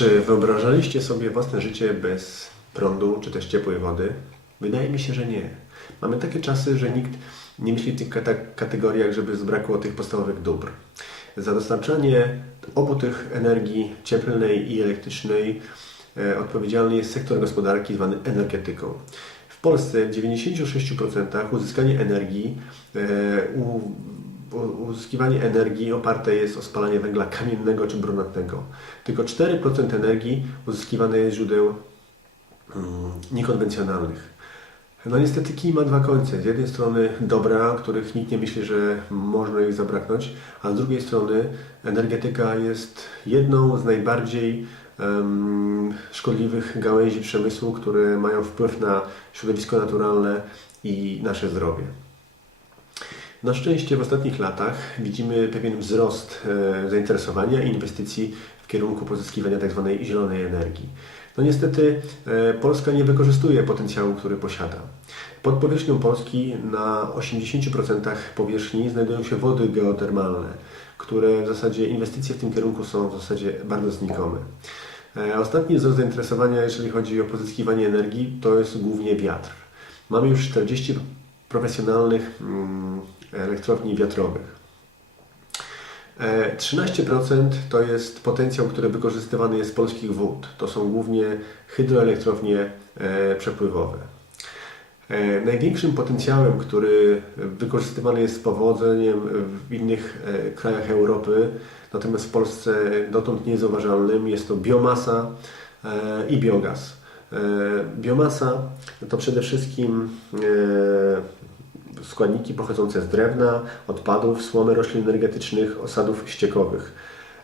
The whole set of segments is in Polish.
Czy wyobrażaliście sobie własne życie bez prądu czy też ciepłej wody? Wydaje mi się, że nie. Mamy takie czasy, że nikt nie myśli w tych kategoriach, żeby zbrakło tych podstawowych dóbr. Za dostarczanie obu tych energii cieplnej i elektrycznej e, odpowiedzialny jest sektor gospodarki zwany energetyką. W Polsce w 96% uzyskanie energii, e, uzyskiwanie energii oparte jest o spalanie węgla kamiennego czy brunatnego. Tylko 4% energii uzyskiwane jest z źródeł mm, niekonwencjonalnych. No niestety kij ma dwa końce. Z jednej strony dobra, których nikt nie myśli, że można ich zabraknąć, a z drugiej strony energetyka jest jedną z najbardziej em, szkodliwych gałęzi przemysłu, które mają wpływ na środowisko naturalne i nasze zdrowie. Na szczęście w ostatnich latach widzimy pewien wzrost e, zainteresowania i inwestycji w kierunku pozyskiwania tzw. zielonej energii. No niestety e, Polska nie wykorzystuje potencjału, który posiada. Pod powierzchnią Polski na 80% powierzchni znajdują się wody geotermalne, które w zasadzie inwestycje w tym kierunku są w zasadzie bardzo znikome. E, Ostatni wzrost zainteresowania, jeżeli chodzi o pozyskiwanie energii, to jest głównie wiatr. Mamy już 40 profesjonalnych mm, elektrowni wiatrowych. E, 13% to jest potencjał, który wykorzystywany jest z polskich wód. To są głównie hydroelektrownie e, przepływowe. E, Największym potencjałem, który wykorzystywany jest z powodzeniem w innych e, krajach Europy, natomiast w Polsce dotąd niezauważalnym, jest to biomasa e, i biogaz. E, Biomasa to przede wszystkim e, składniki pochodzące z drewna, odpadów, słomy roślin energetycznych, osadów ściekowych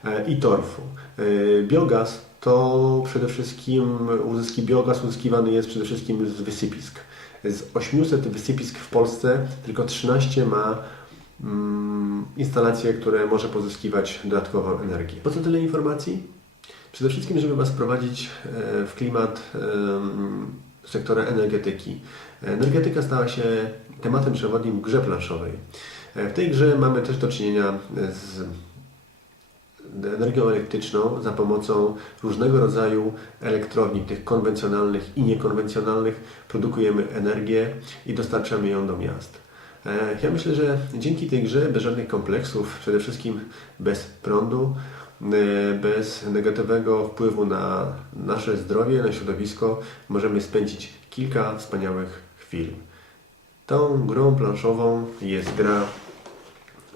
e, i torfu. E, Biogaz to przede wszystkim uzyski biogaz uzyskiwany jest przede wszystkim z wysypisk. Z 800 wysypisk w Polsce tylko 13 ma mm, instalacje, które może pozyskiwać dodatkową energię. Po co tyle informacji? Przede wszystkim, żeby Was wprowadzić e, w klimat sektora energetyki. Energetyka stała się tematem przewodnim grze planszowej. E, W tej grze mamy też do czynienia z energią elektryczną za pomocą różnego rodzaju elektrowni, tych konwencjonalnych i niekonwencjonalnych. Produkujemy energię i dostarczamy ją do miast. E, Ja myślę, że dzięki tej grze, bez żadnych kompleksów, przede wszystkim bez prądu, e, bez negatywnego wpływu na nasze zdrowie, na środowisko, możemy spędzić kilka wspaniałych chwil. Tą grą planszową jest gra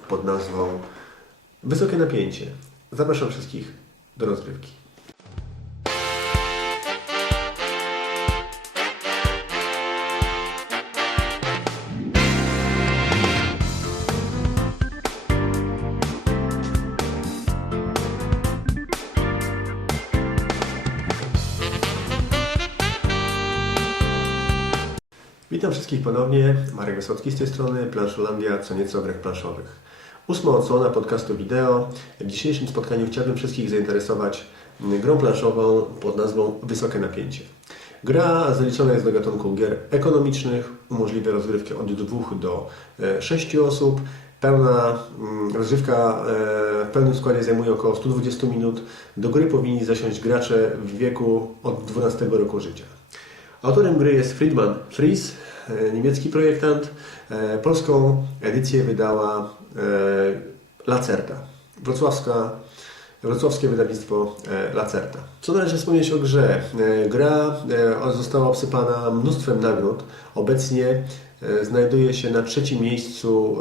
pod nazwą Wysokie napięcie. Zapraszam wszystkich do rozgrywki. Wszystkich ponownie. Marek Wysocki z tej strony, Planszolandia, co nieco o grach planszowych. Ósma odsłona podcastu wideo. W dzisiejszym spotkaniu chciałbym wszystkich zainteresować grą planszową pod nazwą Wysokie Napięcie. Gra zaliczona jest do gatunku gier ekonomicznych, umożliwia rozgrywkę od 2 do 6 osób. Pełna mm, rozgrywka e, w pełnym składzie zajmuje około 120 minut. Do gry powinni zasiąść gracze w wieku od 12 roku życia. Autorem gry jest Friedman Fries, e, niemiecki projektant. E, Polską edycję wydała e, Lacerta, wrocławska, wrocławskie wydawnictwo e, Lacerta. Co należy wspomnieć o grze? E, Gra e, została obsypana mnóstwem nagród. Obecnie e, znajduje się na trzecim miejscu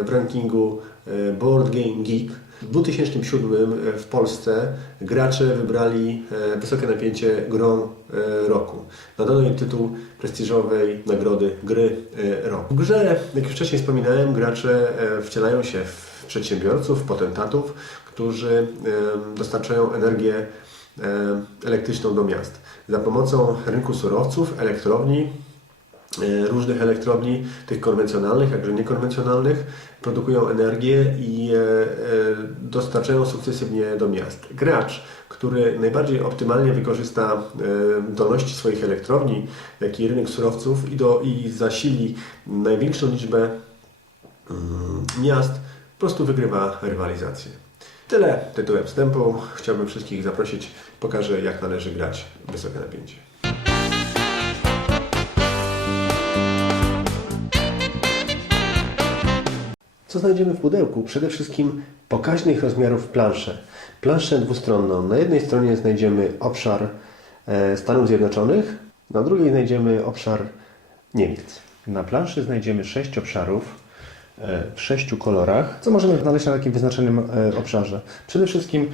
e, w rankingu e, Board Game Geek. W 2007 w Polsce gracze wybrali e, wysokie napięcie grą e, roku. Nadano jej tytuł prestiżowej nagrody gry e, roku. W grze, jak już wcześniej wspominałem, gracze e, wcielają się w przedsiębiorców, potentatów, którzy e, dostarczają energię e, elektryczną do miast. Za pomocą rynku surowców, elektrowni, e, różnych elektrowni, tych konwencjonalnych, jakże niekonwencjonalnych, produkują energię i e, e, dostarczają sukcesywnie do miast. Gracz, który najbardziej optymalnie wykorzysta e, zdolności swoich elektrowni, jak i rynek surowców i, do, i zasili największą liczbę mm, miast, po prostu wygrywa rywalizację. Tyle tytułem wstępu. Chciałbym wszystkich zaprosić. Pokażę, jak należy grać wysokie napięcie. Co znajdziemy w pudełku? Przede wszystkim pokaźnych rozmiarów planszę. Planszę dwustronną. Na jednej stronie znajdziemy obszar e, Stanów Zjednoczonych, na drugiej znajdziemy obszar Niemiec. Na planszy znajdziemy sześć obszarów e, w sześciu kolorach. Co możemy znaleźć na takim wyznaczonym e, obszarze? Przede wszystkim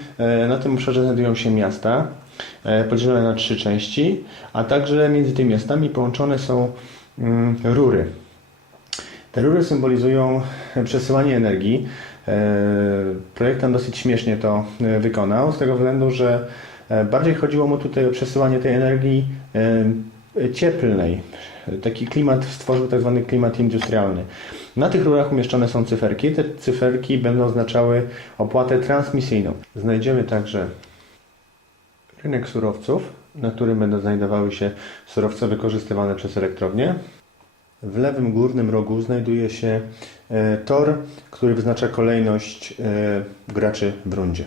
na tym obszarze znajdują się miasta podzielone na trzy części, a także między tymi miastami połączone są mm, rury. Te rury symbolizują przesyłanie energii. E, Projektant dosyć śmiesznie to e, wykonał, z tego względu, że e, bardziej chodziło mu tutaj o przesyłanie tej energii cieplnej. Taki klimat, stworzył tak zwany klimat industrialny. Na tych rurach umieszczone są cyferki. Te cyferki będą oznaczały opłatę transmisyjną. Znajdziemy także rynek surowców, na którym będą znajdowały się surowce wykorzystywane przez elektrownię. W lewym górnym rogu znajduje się e, tor, który wyznacza kolejność e, graczy w rundzie.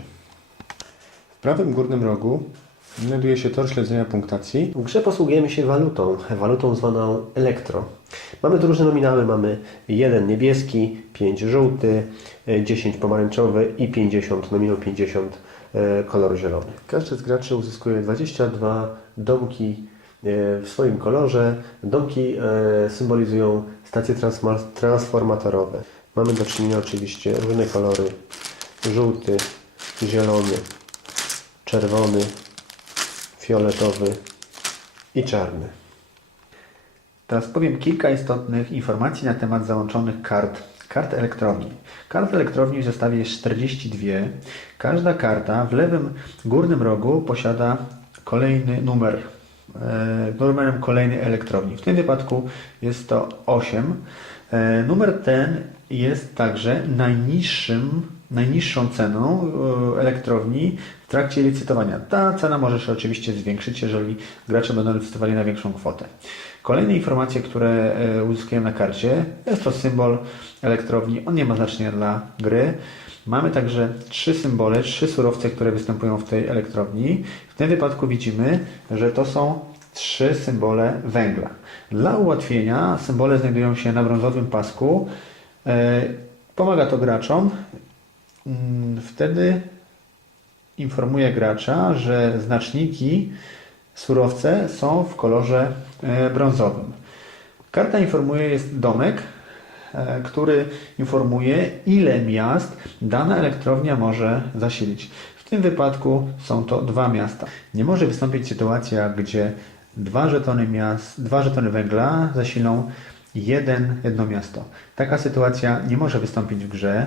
W prawym górnym rogu znajduje się tor śledzenia punktacji. W grze posługujemy się walutą, walutą zwaną elektro. Mamy tu różne nominały, mamy 1 niebieski, 5 żółty, e, 10 pomarańczowy i 50, nominał 50 e, kolor zielony. Każdy z graczy uzyskuje 22 domki e, w swoim kolorze. Domki e, symbolizują stacje transformatorowe. Mamy do czynienia oczywiście różne kolory. Żółty, zielony, czerwony, fioletowy i czarny. Teraz powiem kilka istotnych informacji na temat załączonych kart, kart elektrowni. Kart elektrowni w zestawie jest 42. Każda karta w lewym górnym rogu posiada kolejny numer, e, numerem kolejnej elektrowni. W tym wypadku jest to 8. E, numer ten jest także najniższym, najniższą ceną e, elektrowni w trakcie licytowania. Ta cena może się oczywiście zwiększyć, jeżeli gracze będą licytowali na większą kwotę. Kolejne informacje, które e, uzyskujemy na karcie, jest to symbol elektrowni. On nie ma znaczenia dla gry. Mamy także trzy symbole, trzy surowce, które występują w tej elektrowni. W tym wypadku widzimy, że to są trzy symbole węgla. Dla ułatwienia symbole znajdują się na brązowym pasku. E, Pomaga to graczom. Mm, Wtedy informuje gracza, że znaczniki, surowce są w kolorze e, brązowym. Karta informuje, jest domek, który informuje, ile miast dana elektrownia może zasilić. W tym wypadku są to dwa miasta. Nie może wystąpić sytuacja, gdzie dwa żetony, miast, dwa żetony węgla zasilą jeden, jedno miasto. Taka sytuacja nie może wystąpić w grze.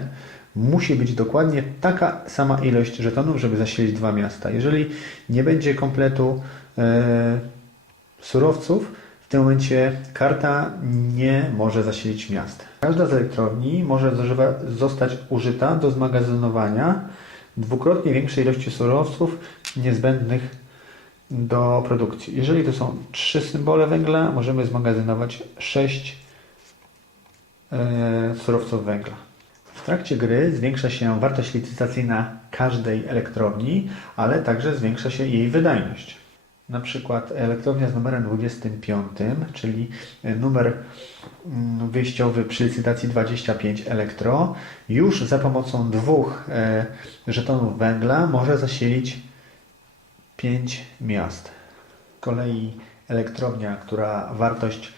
Musi być dokładnie taka sama ilość żetonów, żeby zasilić dwa miasta. Jeżeli nie będzie kompletu e, surowców, tym momencie karta nie może zasilić miast. Każda z elektrowni może zostać użyta do zmagazynowania dwukrotnie większej ilości surowców niezbędnych do produkcji. Jeżeli to są trzy symbole węgla, możemy zmagazynować 6 e, surowców węgla. W trakcie gry zwiększa się wartość licytacyjna każdej elektrowni, ale także zwiększa się jej wydajność. Na przykład elektrownia z numerem 25, czyli numer mm, wyjściowy przy licytacji 25 elektro, już za pomocą dwóch e, żetonów węgla może zasilić 5 miast. Z kolei elektrownia, która wartość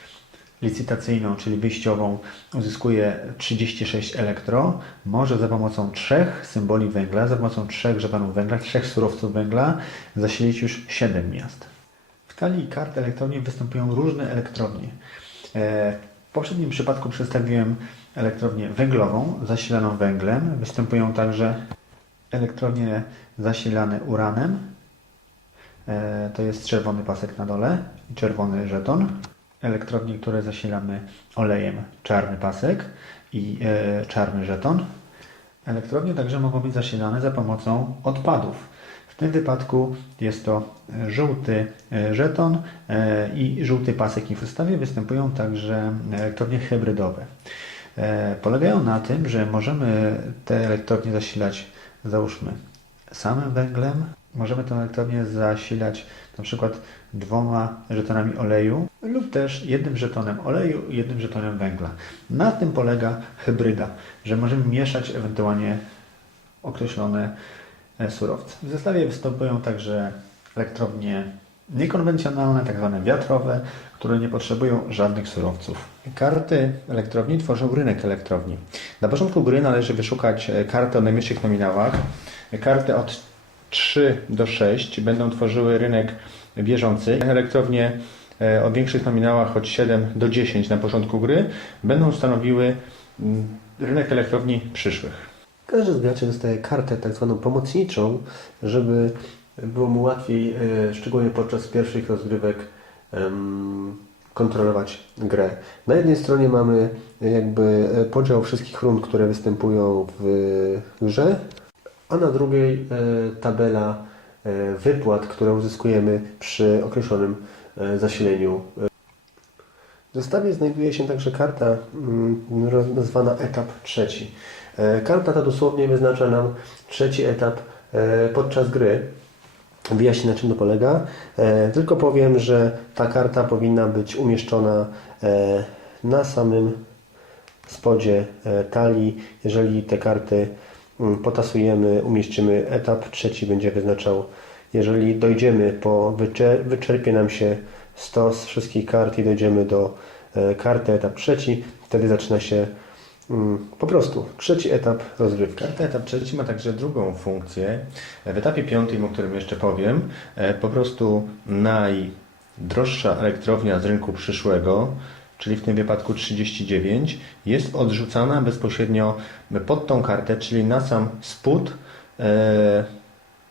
licytacyjną, czyli wyjściową, uzyskuje 36 elektro, może za pomocą trzech symboli węgla, za pomocą trzech żetonów węgla, trzech surowców węgla zasilić już 7 miast. W talii kart elektrowni występują różne elektrownie. E, W poprzednim przypadku przedstawiłem elektrownię węglową, zasilaną węglem. Występują także elektrownie zasilane uranem, E, to jest czerwony pasek na dole i czerwony żeton. Elektrownie, które zasilamy olejem, czarny pasek i e, czarny żeton. Elektrownie także mogą być zasilane za pomocą odpadów. W tym wypadku jest to żółty e, żeton e, i żółty pasek. I w zestawie występują także elektrownie hybrydowe. E, Polegają na tym, że możemy te elektrownie zasilać załóżmy samym węglem, możemy tę elektrownię zasilać na przykład dwoma żetonami oleju lub też jednym żetonem oleju jednym żetonem węgla. Na tym polega hybryda, że możemy mieszać ewentualnie określone e, surowce. W zestawie występują także elektrownie niekonwencjonalne, tak zwane wiatrowe, które nie potrzebują żadnych surowców. Karty elektrowni tworzą rynek elektrowni. Na początku gry należy wyszukać e, karty o najmniejszych nominałach. Karty od 3 do 6 będą tworzyły rynek bieżący. Elektrownie o większych nominałach od 7 do 10 na początku gry będą stanowiły mm, rynek elektrowni przyszłych. Każdy z graczy dostaje kartę tak zwaną pomocniczą, żeby było mu łatwiej, e, szczególnie podczas pierwszych rozgrywek, kontrolować grę. Na jednej stronie mamy jakby e, podział wszystkich rund, które występują w grze, a na drugiej e, tabela e, wypłat, które uzyskujemy przy określonym e, zasileniu w zestawie znajduje się także karta mm, nazwana etap trzeci. E, Karta ta dosłownie wyznacza nam trzeci etap e, podczas gry. Wyjaśnię na czym to polega. E, Tylko powiem, że ta karta powinna być umieszczona e, na samym spodzie e, talii. Jeżeli te karty mm, potasujemy, umieścimy etap trzeci będzie wyznaczał. Jeżeli dojdziemy po wyczer- wyczerpie nam się stos wszystkich kart i dojdziemy do e, karty etap trzeci, wtedy zaczyna się mm, po prostu trzeci etap rozgrywki. Karta etap trzeci ma także drugą funkcję. W etapie piątym, o którym jeszcze powiem, e, po prostu najdroższa elektrownia z rynku przyszłego, czyli w tym wypadku 39, jest odrzucana bezpośrednio pod tą kartę, czyli na sam spód e,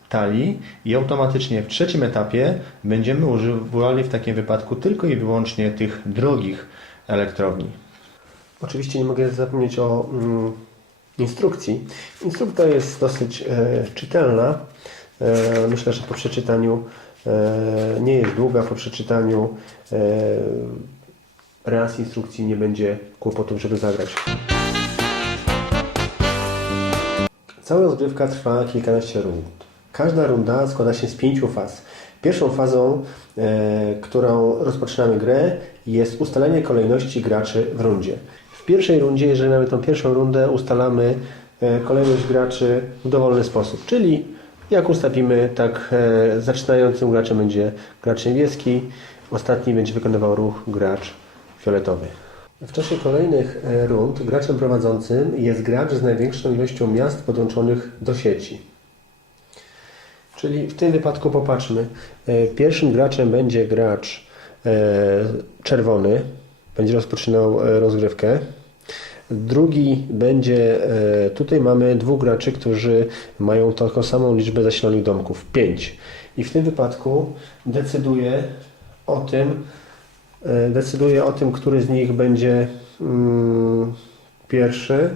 talii i automatycznie w trzecim etapie będziemy używali w takim wypadku tylko i wyłącznie tych drogich elektrowni. Oczywiście nie mogę zapomnieć o mm, instrukcji. Instrukcja jest dosyć e, czytelna. E, myślę, że po przeczytaniu e, nie jest długa. Po przeczytaniu e, raz instrukcji nie będzie kłopotów, żeby zagrać. Cała rozgrywka trwa kilkanaście rund. Każda runda składa się z pięciu faz. Pierwszą fazą, e, którą rozpoczynamy grę, jest ustalenie kolejności graczy w rundzie. W pierwszej rundzie, jeżeli mamy tą pierwszą rundę, ustalamy e, kolejność graczy w dowolny sposób. Czyli jak ustawimy, tak e, zaczynającym graczem będzie gracz niebieski, ostatni będzie wykonywał ruch gracz fioletowy. W czasie kolejnych e, rund graczem prowadzącym jest gracz z największą ilością miast podłączonych do sieci. Czyli w tym wypadku popatrzmy. E, Pierwszym graczem będzie gracz e, czerwony, będzie rozpoczynał e, rozgrywkę. Drugi będzie, tutaj mamy dwóch graczy, którzy mają taką samą liczbę zasilonych domków, 5. I w tym wypadku decyduje o tym, decyduje o tym, który z nich będzie mm, pierwszy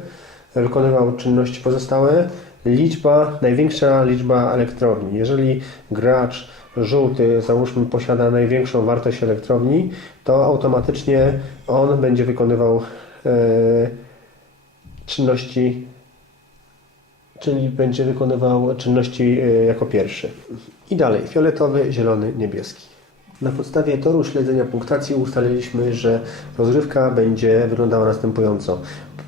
wykonywał czynności pozostałe. Liczba, największa liczba elektrowni. Jeżeli gracz żółty, załóżmy, posiada największą wartość elektrowni, to automatycznie on będzie wykonywał e, czynności, czyli będzie wykonywał czynności e, jako pierwszy. I dalej, fioletowy, zielony, niebieski. Na podstawie toru śledzenia punktacji ustaliliśmy, że rozgrywka będzie wyglądała następująco.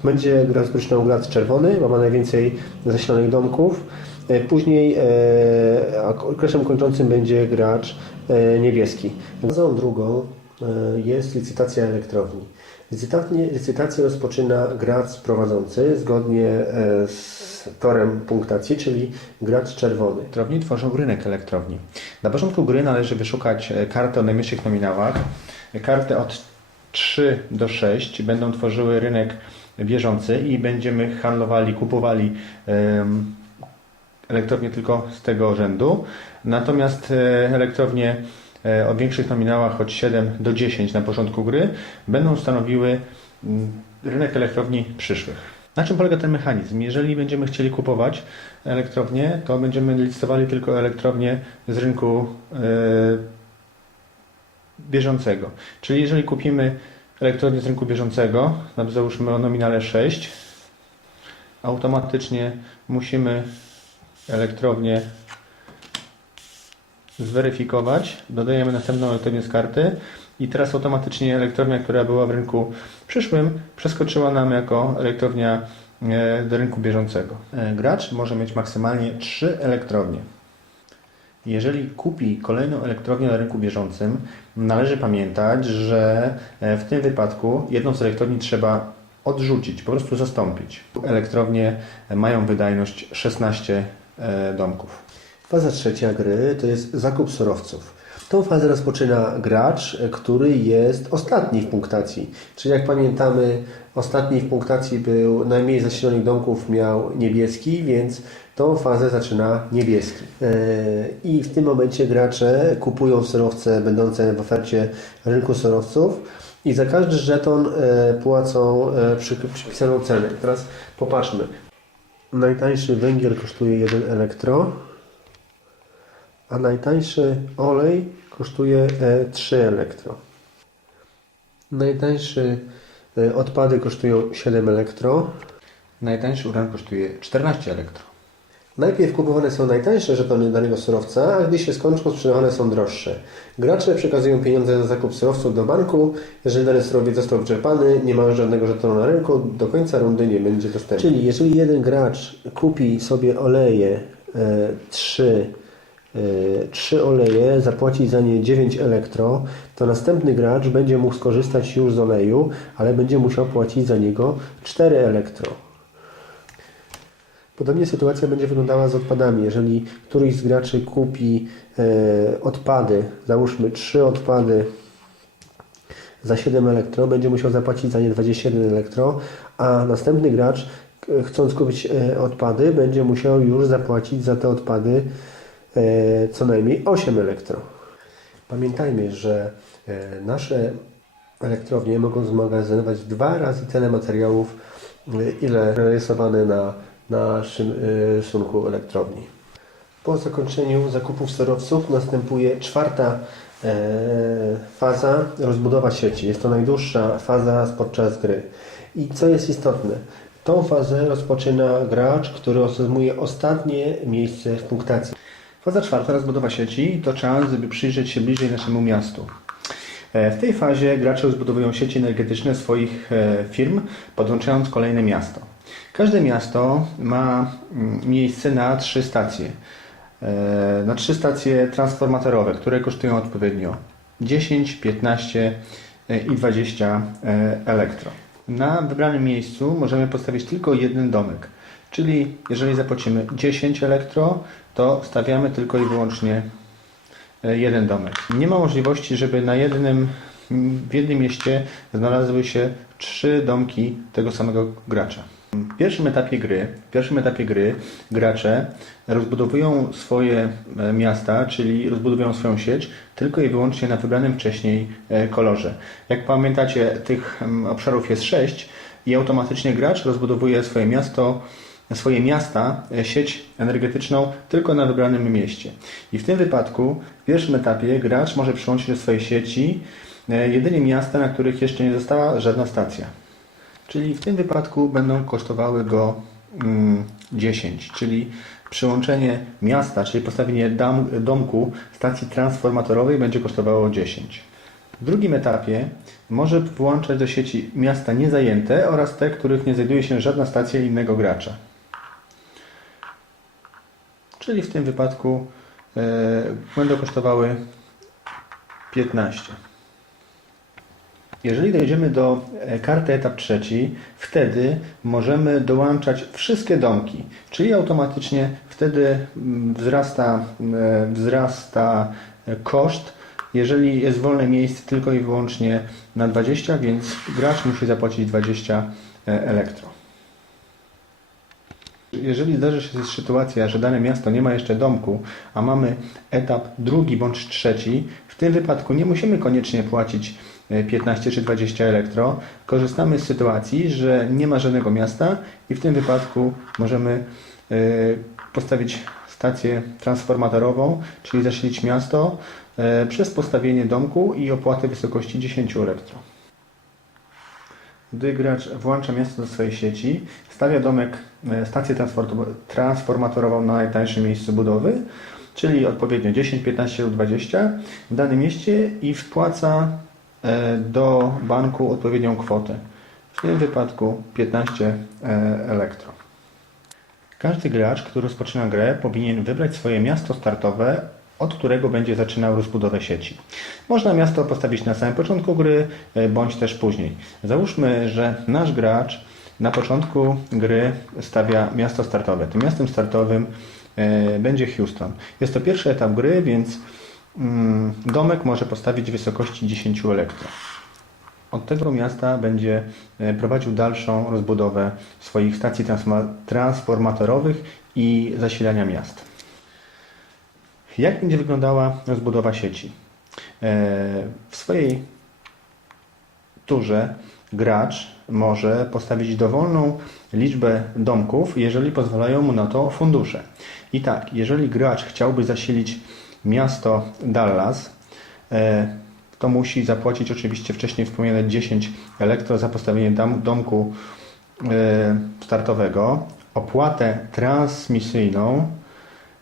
Będzie rozpoczynał gracz czerwony, bo ma najwięcej zasilonych domków. E, Później e, okresem kończącym będzie gracz e, niebieski. Fazą drugą jest licytacja elektrowni. Licytację, rozpoczyna gracz prowadzący zgodnie z torem punktacji, czyli gracz czerwony. Elektrowni tworzą rynek elektrowni. Na początku gry należy wyszukać karty o najmniejszych nominałach. Karty od 3 do 6 będą tworzyły rynek bieżący i będziemy handlowali, kupowali elektrownie tylko z tego rzędu. Natomiast e, elektrownie e, o większych nominałach od 7 do 10 na początku gry będą stanowiły mm, rynek elektrowni przyszłych. Na czym polega ten mechanizm? Jeżeli będziemy chcieli kupować elektrownię, to będziemy licytowali tylko elektrownie z rynku e, bieżącego. Czyli jeżeli kupimy elektrownię z rynku bieżącego, załóżmy o nominale 6, automatycznie musimy elektrownię zweryfikować. Dodajemy następną elektrownię z karty i teraz automatycznie elektrownia, która była w rynku przyszłym, przeskoczyła nam jako elektrownia e, do rynku bieżącego. E, Gracz może mieć maksymalnie 3 elektrownie. Jeżeli kupi kolejną elektrownię na rynku bieżącym, należy pamiętać, że e, w tym wypadku jedną z elektrowni trzeba odrzucić, po prostu zastąpić. Elektrownie mają wydajność 16 e, domków. Faza trzecia gry to jest zakup surowców. Tą fazę rozpoczyna gracz, e, który jest ostatni w punktacji. Czyli jak pamiętamy, ostatni w punktacji był najmniej zasilonych domków miał niebieski, więc tą fazę zaczyna niebieski. E, I w tym momencie gracze kupują surowce będące w ofercie rynku surowców i za każdy żeton e, płacą e, przy, przypisaną cenę. Teraz popatrzmy. Najtańszy węgiel kosztuje 1 elektro a najtańszy olej kosztuje e, 3 elektro. Najtańszy odpady kosztują 7 elektro. Najtańszy uran kosztuje 14 elektro. Najpierw kupowane są najtańsze żetony danego surowca, a gdy się skończą, sprzedawane są droższe. Gracze przekazują pieniądze za zakup surowców do banku. Jeżeli dany surowiec został wyczerpany, nie ma żadnego żetonu na rynku, do końca rundy nie będzie dostępny. Czyli jeżeli jeden gracz kupi sobie oleje e, 3 e, trzy oleje, zapłaci za nie 9 elektro, to następny gracz będzie mógł skorzystać już z oleju, ale będzie musiał płacić za niego 4 elektro. Podobnie sytuacja będzie wyglądała z odpadami. Jeżeli któryś z graczy kupi e, odpady, załóżmy 3 odpady za 7 elektro, będzie musiał zapłacić za nie 21 elektro, a następny gracz, k- chcąc kupić e, odpady, będzie musiał już zapłacić za te odpady e, co najmniej 8 elektro. Pamiętajmy, że e, nasze elektrownie mogą zmagazynować dwa razy tyle materiałów, e, ile rejestrowane na e, szynku elektrowni. Po zakończeniu zakupów surowców następuje czwarta e, faza rozbudowa sieci. Jest to najdłuższa faza podczas gry. I co jest istotne, tą fazę rozpoczyna gracz, który otrzymuje ostatnie miejsce w punktacji. Faza czwarta, rozbudowa sieci, to czas, żeby przyjrzeć się bliżej naszemu miastu. E, W tej fazie gracze rozbudowują sieci energetyczne swoich e, firm, podłączając kolejne miasto. Każde miasto ma mm, miejsce na trzy stacje. E, Na trzy stacje transformatorowe, które kosztują odpowiednio 10, 15 e, i 20 e, elektro. Na wybranym miejscu możemy postawić tylko jeden domek. Czyli jeżeli zapłacimy 10 elektro, to stawiamy tylko i wyłącznie jeden domek. Nie ma możliwości, żeby na jednym, w jednym mieście znalazły się trzy domki tego samego gracza. W pierwszym etapie gry, w pierwszym etapie gry gracze rozbudowują swoje e, miasta, czyli rozbudowują swoją sieć tylko i wyłącznie na wybranym wcześniej e, kolorze. Jak pamiętacie, tych obszarów jest sześć i automatycznie gracz rozbudowuje swoje miasto swoje miasta, e, sieć energetyczną tylko na wybranym mieście. I w tym wypadku, w pierwszym etapie, gracz może przyłączyć do swojej sieci jedynie miasta, na których jeszcze nie została żadna stacja. Czyli w tym wypadku będą kosztowały go mm, 10, czyli przyłączenie miasta, czyli postawienie dam, domku stacji transformatorowej będzie kosztowało 10. W drugim etapie może włączać do sieci miasta niezajęte oraz te, których nie znajduje się żadna stacja innego gracza. Czyli w tym wypadku e, będą kosztowały 15. Jeżeli dojdziemy do e, karty etap trzeci, wtedy możemy dołączać wszystkie domki, czyli automatycznie wtedy mm, wzrasta, e, wzrasta e, koszt, jeżeli jest wolne miejsce tylko i wyłącznie na 20, więc gracz musi zapłacić 20 e, elektro. Jeżeli zdarzy się sytuacja, że dane miasto nie ma jeszcze domku, a mamy etap drugi bądź trzeci, w tym wypadku nie musimy koniecznie płacić 15 czy 20 elektro. Korzystamy z sytuacji, że nie ma żadnego miasta i w tym wypadku możemy e, postawić stację transformatorową, czyli zasilić miasto e, przez postawienie domku i opłaty w wysokości 10 elektro. gdy gracz włącza miasto do swojej sieci, stawia domek, e, stację transform- transformatorową na najtańszym miejscu budowy, czyli odpowiednio 10, 15 lub 20 w danym mieście i wpłaca do banku odpowiednią kwotę. W tym wypadku 15 e, elektro. Każdy gracz, który rozpoczyna grę, powinien wybrać swoje miasto startowe, od którego będzie zaczynał rozbudowę sieci. Można miasto postawić na samym początku gry, e, bądź też później. Załóżmy, że nasz gracz na początku gry stawia miasto startowe. Tym miastem startowym e, będzie Houston. Jest to pierwszy etap gry, więc domek może postawić w wysokości 10 elektro. Od tego miasta będzie e, prowadził dalszą rozbudowę swoich stacji transformatorowych i zasilania miast. Jak będzie wyglądała rozbudowa sieci? E, W swojej turze gracz może postawić dowolną liczbę domków, jeżeli pozwalają mu na to fundusze. I tak, jeżeli gracz chciałby zasilić miasto Dallas, e, to musi zapłacić oczywiście wcześniej wspomniane 10 elektro za postawienie domku e, startowego, opłatę transmisyjną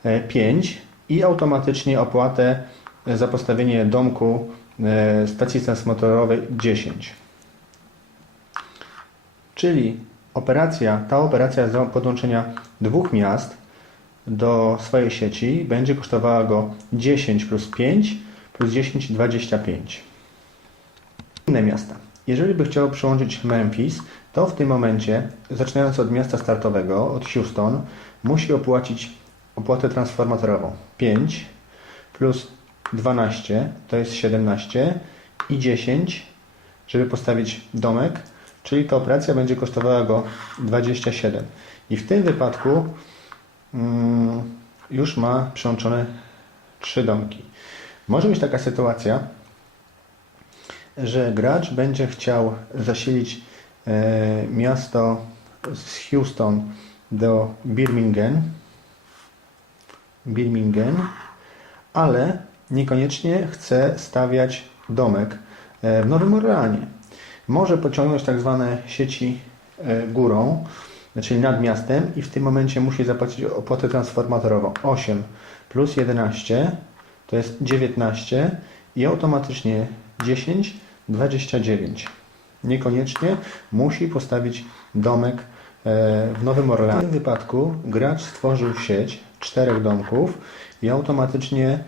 e, 5 i automatycznie opłatę za postawienie domku e, stacji transmotorowej 10. Czyli operacja, ta operacja podłączenia dwóch miast do swojej sieci będzie kosztowała go 10 plus 5 plus 10 25. Inne miasta. Jeżeli by chciał przyłączyć Memphis, to w tym momencie, zaczynając od miasta startowego, od Houston, musi opłacić opłatę transformatorową 5 plus 12 to jest 17 i 10, żeby postawić domek, czyli ta operacja będzie kosztowała go 27. I w tym wypadku już ma przyłączone trzy domki. Może być taka sytuacja, że gracz będzie chciał zasilić e, miasto z Houston do Birmingham, Birmingham, ale niekoniecznie chce stawiać domek e, w Nowym Orleanie. Może pociągnąć tak zwane sieci e, górą, czyli nad miastem i w tym momencie musi zapłacić opłatę transformatorową 8 plus 11 to jest 19 i automatycznie 10 29. Niekoniecznie musi postawić domek e, w Nowym Orleanie. W tym wypadku gracz stworzył sieć czterech domków i automatycznie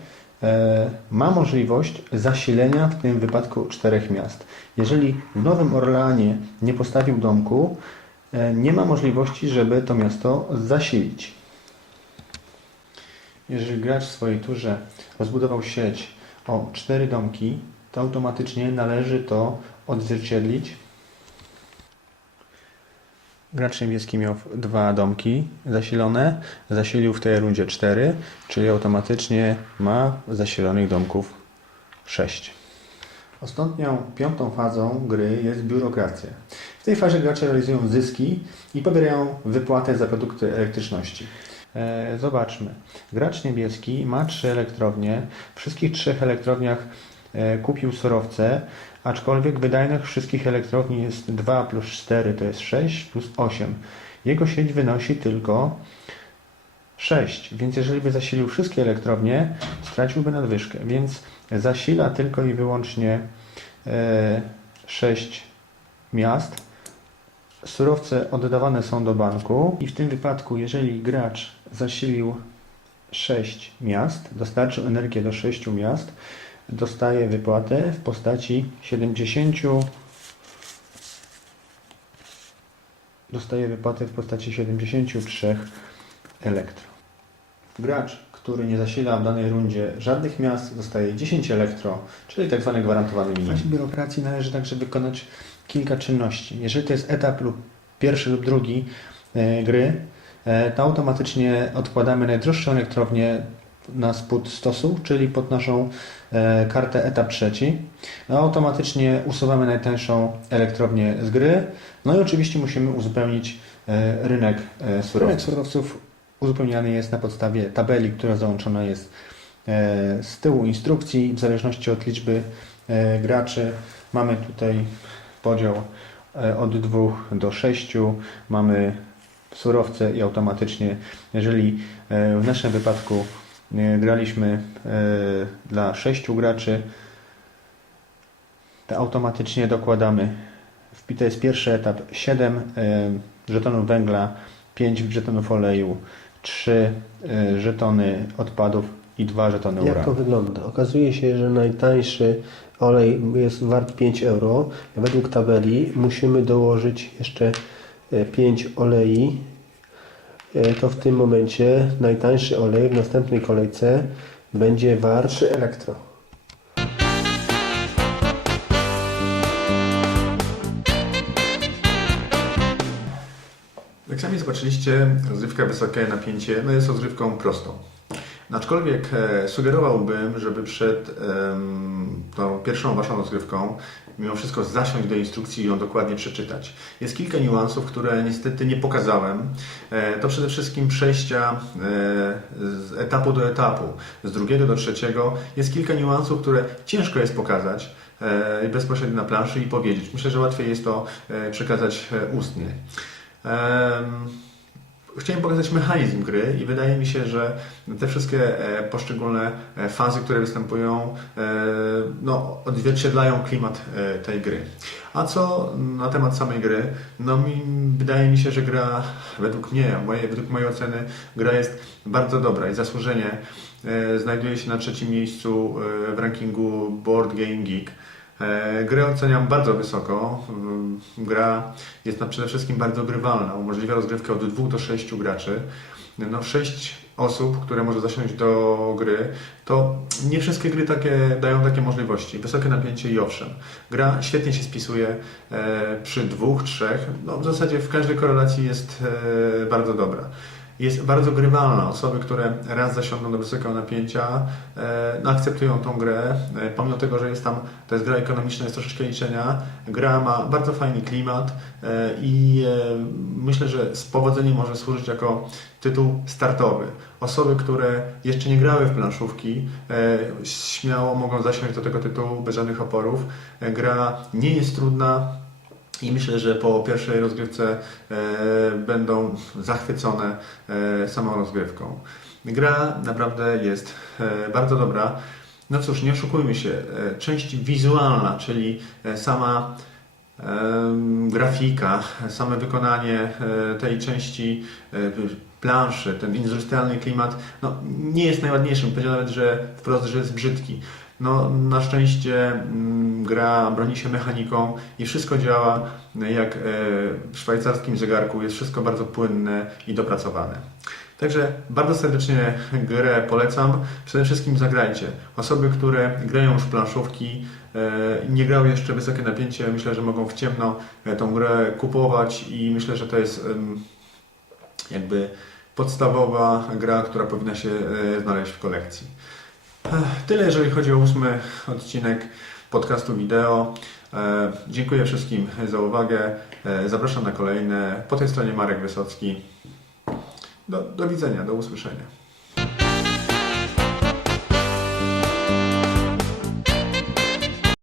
e, ma możliwość zasilenia w tym wypadku czterech miast. Jeżeli w Nowym Orleanie nie postawił domku, nie ma możliwości, żeby to miasto zasilić. Jeżeli gracz w swojej turze rozbudował sieć o cztery domki, to automatycznie należy to odzwierciedlić. Gracz niebieski miał dwa domki zasilone, zasilił w tej rundzie cztery, czyli automatycznie ma zasilonych domków sześć. Ostatnią, piątą fazą gry jest biurokracja. W tej fazie gracze realizują zyski i pobierają wypłatę za produkty elektryczności. E, zobaczmy. Gracz niebieski ma trzy elektrownie. W wszystkich trzech elektrowniach e, kupił surowce, aczkolwiek wydajność wszystkich elektrowni jest 2 plus 4 to jest 6 plus 8. Jego sieć wynosi tylko 6, więc jeżeli by zasilił wszystkie elektrownie, straciłby nadwyżkę, więc zasila tylko i wyłącznie e, 6 miast. Surowce oddawane są do banku i w tym wypadku, jeżeli gracz zasilił 6 miast, dostarczył energię do 6 miast, dostaje wypłatę w postaci 70 dostaje wypłatę w postaci 73 elektro. Gracz, który nie zasila w danej rundzie żadnych miast, dostaje 10 elektro, czyli tak zwany gwarantowany minimum. W fazie biurokracji należy także wykonać kilka czynności. Jeżeli to jest etap lub pierwszy lub drugi e, gry, e, to automatycznie odkładamy najdroższą elektrownię na spód stosu, czyli pod naszą e, kartę etap trzeci. No, automatycznie usuwamy najtańszą elektrownię z gry. No i oczywiście musimy uzupełnić e, rynek e, surowców. Rynek surowców uzupełniany jest na podstawie tabeli, która załączona jest e, z tyłu instrukcji. W zależności od liczby e, graczy mamy tutaj podział e, od 2 do 6 mamy surowce i automatycznie, jeżeli w naszym wypadku graliśmy dla 6 graczy, to automatycznie dokładamy. Wpite jest pierwszy etap 7 żetonów węgla, 5 żetonów oleju, 3 żetony odpadów i 2 żetony Jak uranu. to wygląda? Okazuje się, że najtańszy olej jest wart 5 euro. Według tabeli musimy dołożyć jeszcze 5 olei. E, To w tym momencie najtańszy olej w następnej kolejce będzie wart 3 elektro. Zobaczyliście, rozrywka wysokie napięcie no jest rozrywką prostą. Aczkolwiek e, sugerowałbym, żeby przed em, tą pierwszą Waszą rozgrywką mimo wszystko zasiąść do instrukcji i ją dokładnie przeczytać. Jest kilka niuansów, które niestety nie pokazałem. E, to przede wszystkim przejścia e, z etapu do etapu, z drugiego do trzeciego. Jest kilka niuansów, które ciężko jest pokazać e, bezpośrednio na planszy i powiedzieć. Myślę, że łatwiej jest to e, przekazać e, ustnie. Em, Chciałem pokazać mechanizm gry i wydaje mi się, że te wszystkie e, poszczególne e, fazy, które występują, e, no, odzwierciedlają klimat tej gry. A co na temat samej gry? No mi, wydaje mi się, że gra według mnie, moje, według mojej oceny, gra jest bardzo dobra i zasłużenie znajduje się na trzecim miejscu w rankingu Board Game Geek. E, Grę oceniam bardzo wysoko. Mm, Gra jest na przede wszystkim bardzo grywalna. Umożliwia rozgrywkę od 2 do 6 graczy. No 6 osób, które może zasiąść do gry, to nie wszystkie gry takie dają takie możliwości. Wysokie napięcie i owszem. Gra świetnie się spisuje e, przy dwóch, trzech. No, w zasadzie w każdej korelacji jest e, bardzo dobra jest bardzo grywalna. Osoby, które raz zasiądą do wysokiego napięcia, e, no, akceptują tą grę, e, pomimo tego, że jest tam, to jest gra ekonomiczna, jest troszeczkę liczenia. Gra ma bardzo fajny klimat e, i myślę, że z powodzeniem może służyć jako tytuł startowy. Osoby, które jeszcze nie grały w planszówki, śmiało mogą zasiąść do tego tytułu bez żadnych oporów. Gra nie jest trudna, i myślę, że po pierwszej rozgrywce e, będą zachwycone e, samą rozgrywką. Gra naprawdę jest e, bardzo dobra. No cóż, nie oszukujmy się, część wizualna, czyli sama grafika, same wykonanie tej części planszy, ten industrialny klimat, no, nie jest najładniejszym. Powiedział nawet, że wprost, że jest brzydki. No, na szczęście mm, gra broni się mechaniką i wszystko działa jak e, w szwajcarskim zegarku. Jest wszystko bardzo płynne i dopracowane. Także bardzo serdecznie grę polecam. Przede wszystkim zagrajcie. Osoby, które grają już planszówki, e, nie grały jeszcze wysokie napięcie, myślę, że mogą w ciemno e, tą grę kupować i myślę, że to jest jakby podstawowa gra, która powinna się znaleźć w kolekcji. Tyle, jeżeli chodzi o ósmy odcinek podcastu wideo. E, Dziękuję wszystkim za uwagę. E, Zapraszam na kolejne. Po tej stronie Marek Wysocki. Do, do widzenia, do usłyszenia.